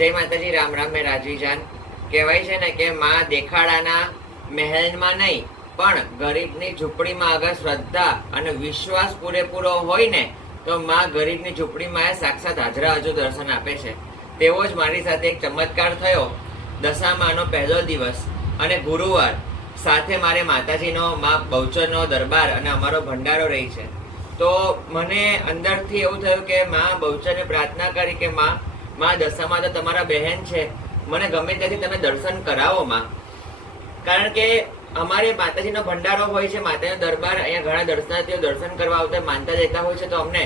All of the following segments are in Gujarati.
જય માતાજી, રામ રામ. મેં રાજવીજાન. કહેવાય છે ને કે માં દેખાડાના મહેલમાં નહીં પણ ગરીબની ઝૂંપડીમાં અગર શ્રદ્ધા અને વિશ્વાસ પૂરેપૂરો હોય ને તો માં ગરીબની ઝૂંપડીમાં સાક્ષાત હાજરા હજુ દર્શન આપે છે. તેવો જ મારી સાથે એક ચમત્કાર થયો. દશામાનો પહેલો દિવસ અને ગુરુવાર સાથે મારે માતાજીનો માં બહુચરનો દરબાર અને અમારો ભંડારો રહી છે. તો મને અંદરથી એવું થયું કે માં બહુચરને પ્રાર્થના કરી કે માં દશામાં તો તમારા બહેન છે, મને ગમે ત્યાંથી તમે દર્શન કરાવો માં. કારણ કે અમારે માતાજીનો ભંડારો હોય છે, માતાજીનો દરબાર, અહીંયા ઘણા દર્શનાર્થીઓ દર્શન કરવા આવતા માનતા જતા હોય છે. તો અમને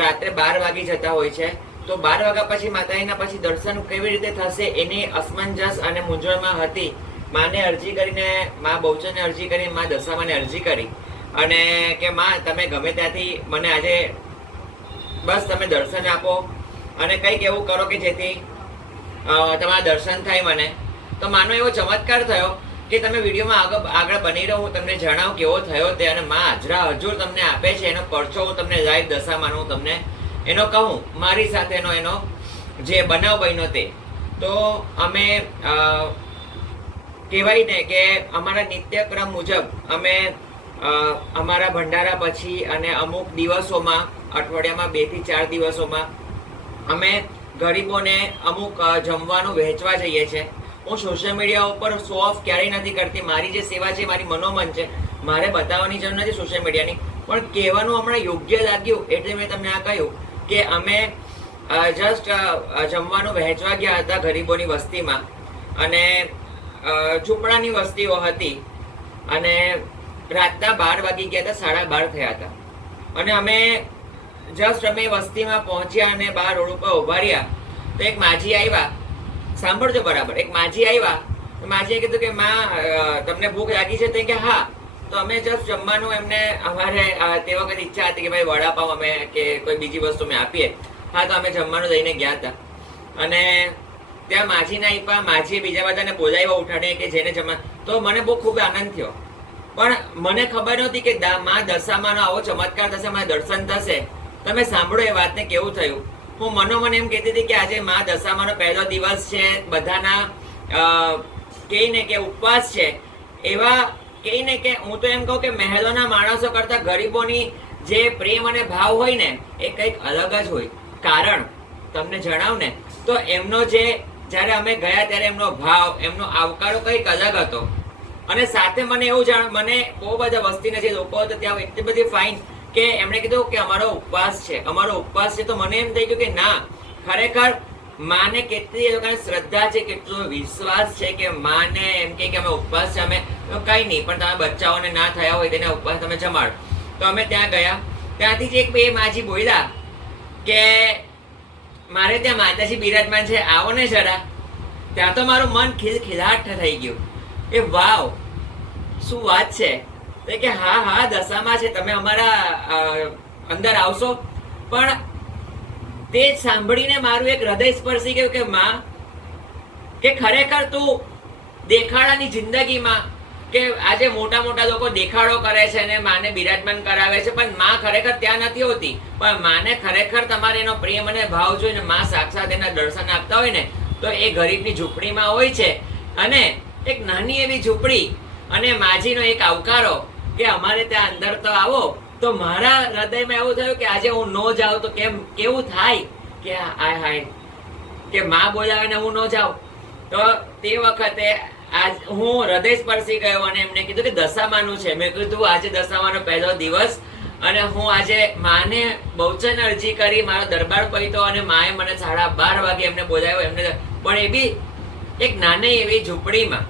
રાત્રે 12 વાગી જતા હોય છે. તો 12 વાગ્યા પછી માતાજીના પછી દર્શન કેવી રીતે થશે એની અસમંજસ અને મૂંઝવણમાં હતી. માને અરજી કરીને, માં બહુચરને અરજી કરી, માં દશામાને અરજી કરી અને કે માં તમે ગમે ત્યાંથી મને આજે બસ તમે દર્શન આપો અને કંઈક એવું કરો કે જેથી તમારા દર્શન થાય મને. તો માનો એવો ચમત્કાર થયો કે તમે વિડીયોમાં આગળ બની રહો, હું તમને જણાવું કેવો થયો તે. અને માં હાજરા હજુર તમને આપે છે, એનો પરચો હું તમને લાઈવ દશામાનો હું તમને એનો કહું, મારી સાથેનો એનો જે બનાવ બન્યો તે. તો અમે કહેવાય ને કે અમારા નિત્યક્રમ મુજબ અમે અમારા ભંડારા પછી અને અમુક દિવસોમાં, અઠવાડિયામાં 2 થી 4 દિવસોમાં અમે ગરીબોને અમુક જમવાનું વહેંચવા જઈએ છીએ. હું સોશિયલ મીડિયા ઉપર શો ઓફ ક્યારેય નથી કરતી. મારી જે સેવા છે, મારી મનોમન છે, મારે બતાવવાની જરૂર નથી સોશિયલ મીડિયાની. પણ કહેવાનું હમણાં યોગ્ય લાગ્યું એટલે મેં તમને આ કહ્યું કે અમે જસ્ટ જમવાનું વહેંચવા ગયા હતા ગરીબોની વસ્તીમાં. અને ઝૂંપડાની વસ્તીઓ હતી અને રાતના 12 વાગી ગયા હતા, 12:30 થયા હતા. અને અમે વસ્તીમાં પહોંચ્યા અને બહાર રોડ ઉપર ઉભા રહ્યા તો એક માજી આવ્યા. સાંભળજો બરાબર, એક માજી આવ્યા. માજીએ કીધું કે માં તમને ભૂખ લાગી છે? તો કે હા. તો અમે જસ્ટ જમવાનું એમને, અમારે તે વખત ઈચ્છા હતી કે ભાઈ વડાપાવ અમે કે કોઈ બીજી વસ્તુ અમે આપીએ. હા, તો અમે જમવાનું લઈને ગયા હતા. અને ત્યાં માજીને આપ્યા. માજીએ બીજા બધાને બોલાવ્યા, ઉઠાડે કે જેને જમવા. તો મને બહુ ખૂબ આનંદ થયો. પણ મને ખબર નહોતી કે માં દશામાનો આવો ચમત્કાર થશે, મારા દર્શન થશે. તમે સાંભળો એ વાતને કેવું થયું. હું મનોમન એમ કહેતી હતી કે આજે માં દશામાનો પહેલો દિવસ છે, બધાના કહીને કે ઉપવાસ છે. એવા કહીને કે હું તો એમ કહું કે મહેલોના માણસો કરતા ગરીબોની જે પ્રેમ અને ભાવ હોય ને એ કંઈક અલગ જ હોય. કારણ તમને જણાવું ને તો એમનો જે જ્યારે અમે ગયા ત્યારે એમનો ભાવ, એમનો આવકારો કંઈક અલગ હતો. અને સાથે મને એવું મને બહુ બધા વસ્તીના જે લોકો હતા ત્યાં એટલી બધી ફાઇન કે એમણે કીધું કે અમારો ઉપવાસ છે, અમારો ઉપવાસ છે. તો મને એમ થઈ ગયું કે ના, ખરેખર માને કેટલી એ લોકોને શ્રદ્ધા છે, કેટલો વિશ્વાસ છે કે માને એમ કે અમે ઉપવાસ છે. અમે કઈ નહીં, પણ તમે બચ્ચાઓને ના થયા હોય તેને ઉપવાસ તમે જમાડો. તો અમે ત્યાં ગયા. ત્યાંથી જ એક બે માજી બોલ્યા કે મારે ત્યાં માતાજી બિરાજમાન છે, આવો ને જરા. ત્યાં તો મારું મન ખિલખિલાટ થઈ ગયું કે વાવ, શું વાત છે. તો કે હા હા દશામાં છે, તમે અમારા અંદર આવશો. પણ તે સાંભળીને મારું એક હૃદય સ્પર્શી ગયું કે માં, કે ખરેખર તું દેખાડાની જિંદગીમાં કે આજે મોટા મોટા લોકો દેખાડો કરે છે અને માને બિરાજમાન કરાવે છે, પણ માં ખરેખર ત્યાં નથી હોતી. પણ માને ખરેખર તમારે એનો પ્રેમ અને ભાવ જોઈને માં સાક્ષાત એના દર્શન આપતા હોય ને તો એ ગરીબની ઝૂંપડીમાં હોય છે. અને એક નાની એવી ઝૂંપડી અને માજીનો એક આવકારો કે અમારે ત્યાં અંદર તો આવો. તો મારા હૃદયમાં એવું થયું કે આજે હું ન જાઉં તો કેવું થાય કે હાય હાય, કે માં બોલાવે ને હું ન જાઉં. તો તે વખતે હું હૃદય સ્પર્શી ગયો અને એમને કીધું કે દશામાનું છે. મેં કીધું આજે દશામાનો પહેલો દિવસ અને હું આજે માને બહુચરને અરજી કરી, મારો દરબાર પહોંચ્યો અને માએ મને 12:30 વાગે એમને બોલાવ્યો. એમને પણ એ બી એક નાની એવી ઝૂંપડીમાં.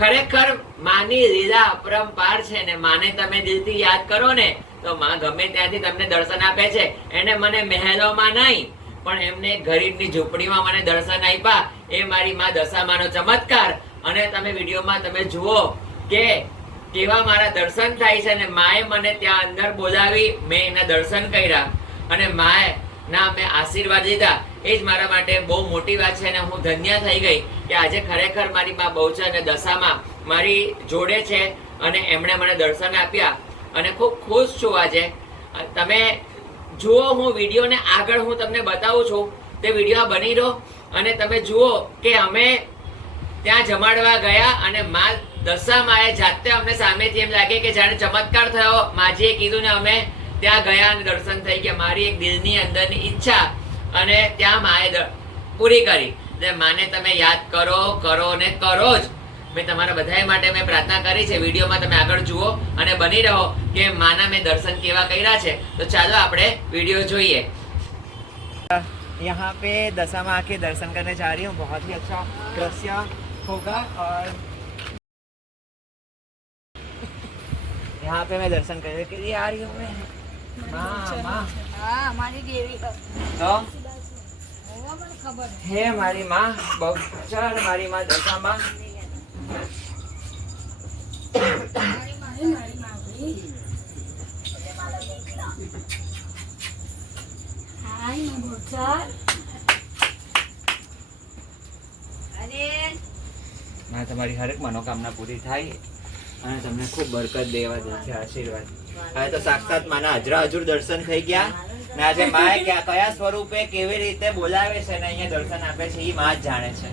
ખરેખર માની લીલા અપરંપાર છે ને માને તમે દિલથી યાદ કરો ને તો માં ગમે ત્યાંથી તમને દર્શન આપે છે. એને મને મહેલોમાં નહીં પણ એમને ગરીબની ઝૂંપડીમાં મને દર્શન આપ્યા. એ મારી માં દશામાનો ચમત્કાર. અને તમે વિડીયોમાં તમે જુઓ કે કેવા મારા દર્શન થાય છે. અને માએ મને ત્યાં અંદર બોલાવી, મેં એના દર્શન કર્યા અને માએ ના મેં આશીર્વાદ લીધા. એ જ મારા માટે બહુ મોટી વાત છે અને હું ધન્ય થઈ ગઈ કે આજે ખરેખર મારી માં બહુચર અને દશામાં મારી જોડે છે અને એમણે મને દર્શન આપ્યા. અને ખૂબ ખુશ છું આજે. તમે જુઓ, હું વિડીયોને આગળ હું તમને બતાવું છું, તે વિડીયો બની રહો અને તમે જુઓ કે અમે ત્યાં જમાડવા ગયા અને માં દશામાએ જાતે અમને સામેથી એમ લાગે કે જાણે ચમત્કાર થયો. માજીએ કીધું ને અમે ત્યાં ગયા અને દર્શન થઈ ગયા. મારી એક દિલની અંદરની ઈચ્છા અને ત્યાં માએ પૂરી કરી. એટલે માને તમે યાદ કરો ને કરો જ. મેં તમારા બધા માટે મેં પ્રાર્થના કરી છે. વિડીયોમાં તમે આગળ જુઓ અને બની રહો કે માના મેં દર્શન કેવા કર્યા છે. તો ચાલો આપણે વિડીયો જોઈએ. यहाँ पे दशा माँ के दर्शन करने जा रही हूँ. बहुत ही अच्छा दृश्य होगा और यहाँ पे मैं दर्शन करने के लिए आ रही हूँ. मैं माँ हमारी देवी तो है हमारी माँ बहुचर, हमारी माँ दशा माँ. માં તમારી હરેક મનોકામના પૂરી થાય અને તમને ખૂબ બરકત દેવા દે છે, આશીર્વાદ. હવે તો સાક્ષાત માના હજરા હજુર દર્શન થઈ ગયા ને આજે માએ કયા સ્વરૂપે કેવી રીતે બોલાવે છે ને અહીંયા દર્શન આપે છે એ માં જ જાણે છે.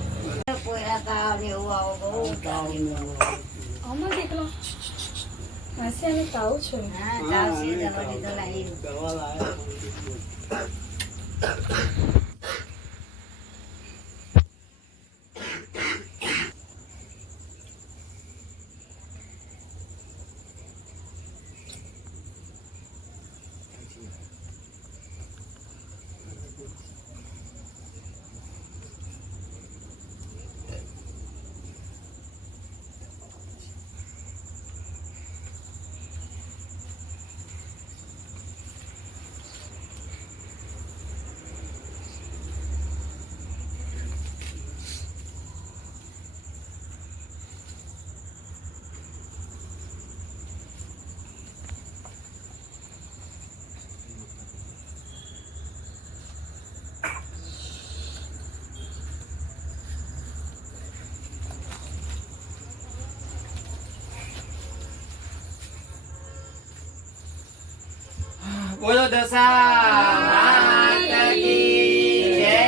બોલો દશા માતા કી જય.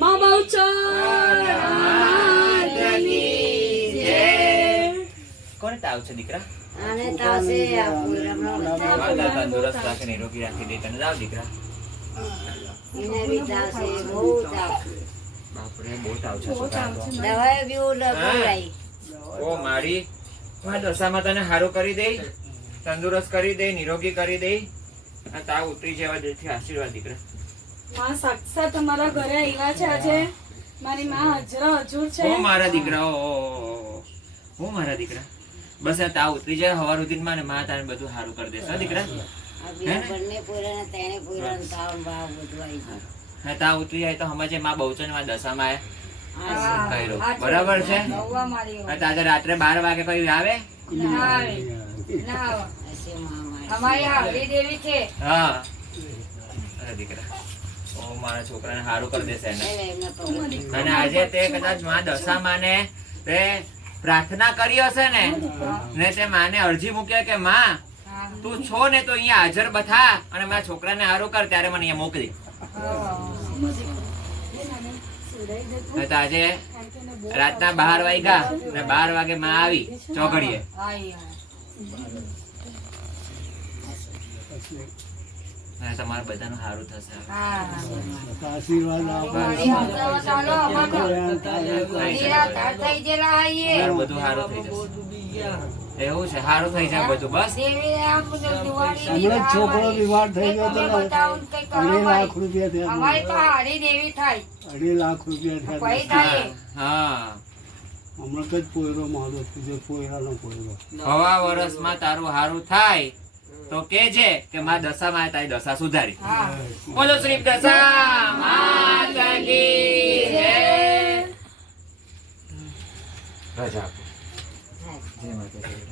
માં બહુચર માતા કી જય. કોને તાવ છે દીકરા? આને તાવ છે આ પૂરમનો માતા તંદુરસ્ત રાખે, નિરોગી રાખી દે. તને જાવ દીકરા. એને બી તાવ છે, બહુ તાવ. બાપરે બહુ તાવ છે છોકરાને તો. દવાઈ બી લગાવી. ઓ મારી માં દશામાં તને હારું કરી દે, તંદુરસ્ત કરી દે, નિરોગી કરી દે. આ તાવ ઉતરી જવા દેથી આશીર્વાદ દીકરા. માં સાક્ષાત તમારા ઘરે આવ્યા છે આજે. મારી માં હજરા હજુર છે. હું મારા દીકરા, હું મારા દીકરા. બસ આ તાવ ઉતરી જાય હવાર સુધીમાં ને માં તારે બધું સારું કરી દેશે હો દીકરા. બંને પૂરા તેને પૂરા તાવ ભાવ બધું આવી ગયું. હા તાવ ઉતરી જાય તો સમજે માં બહુચન માં દશામાં કર્યો બરાબર છે. આજે રાત્રે 12 વાગે કઈ આવે? અમારી હાલી દેવી છે. હા અરે દીકરા, ઓ મારા છોકરાને સારું કરી દેશે એને. અને આજે તે કદાચ માં દશા માને તે પ્રાર્થના કરી હશે ને તે માને અરજી મૂકે કે માં તું છો ને તો અહીંયા હાજર બથા અને મારા છોકરાને સારું કર, ત્યારે મને અહીંયા મોકલી. આજે રાતના 12 વાગ્યા ને 12 વાગે માં આવી ચોઘડીએ. તમારે બધાનું સારું થશે. બધું સારું થઈ જશે. એવું છે, સારું થઈ જાય બધું. બસ છોકરો બીમાર થઈ ગયો તો 2.5 લાખ રૂપિયા થયા. 2.5 લાખ રૂપિયા થયા. હા હમણાં જ પોયરો મારો પોયરાનો પોયરો. હવા વર્ષમાં તારું સારું થાય તો કેજે કે માં દશા માં તારી દશા સુધારી. બોલો શ્રી દશા માતા કી જય. રાજા આપો. જય માતાજી.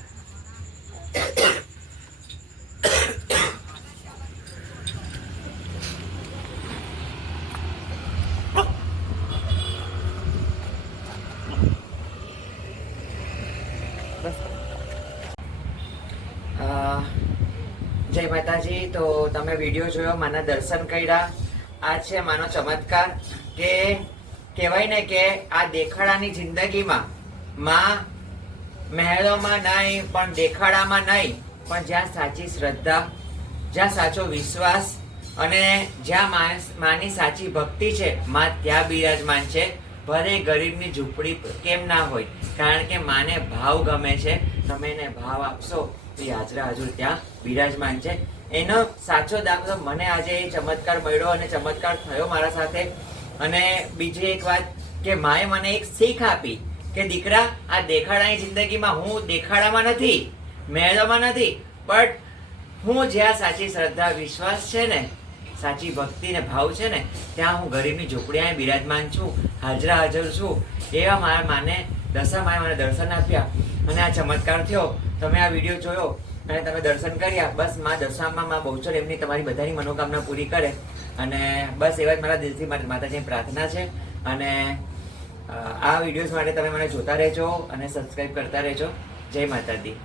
જય માતાજી. તો તમે વિડીયો જોયો, માના દર્શન કર્યા. આ છે માનો ચમત્કાર. કે કહેવાય ને કે આ દેખાડાની જિંદગીમાં માં મહેલોમાં નહીં પણ દેખાડામાં નહીં, પણ જ્યાં સાચી શ્રદ્ધા, જ્યાં સાચો વિશ્વાસ અને જ્યાં માની સાચી ભક્તિ છે, માં ત્યાં બિરાજમાન છે. ભલે ગરીબની ઝૂંપડી કેમ ના હોય, કારણ કે માને ભાવ ગમે છે. તમે એને ભાવ આપશો તો એ હાજરા હજુર ત્યાં બિરાજમાન છે. એનો સાચો દાખલો મને આજે એ ચમત્કાર મળ્યો અને ચમત્કાર થયો મારા સાથે. અને બીજી એક વાત કે માએ મને એક શીખ આપી કે દીકરા, આ દેખાડાની જિંદગીમાં હું દેખાડામાં નથી, મહેલોમાં નથી, પણ હું જ્યાં સાચી શ્રદ્ધા વિશ્વાસ છે ને, સાચી ભક્તિ ને ભાવ છે ને, ત્યાં હું ગરીબની ઝૂંપડીમાં બિરાજમાન છું, હાજરા હાજર છું. એવા મારા માને દશામાએ મને દર્શન આપ્યા અને આ ચમત્કાર થયો. તમે આ વિડીયો જોયો અને તમે દર્શન કર્યા, બસ માં દશામાં માં બહુચર એમની તમારી બધાની મનોકામના પૂરી કરે. અને બસ એવા જ મારા દિલથી માતાજીની પ્રાર્થના છે. અને આ વિડીયોઝ માટે તમે મને જોતા રહેજો અને સબસ્ક્રાઈબ કરતા રહેજો. જય માતાજી.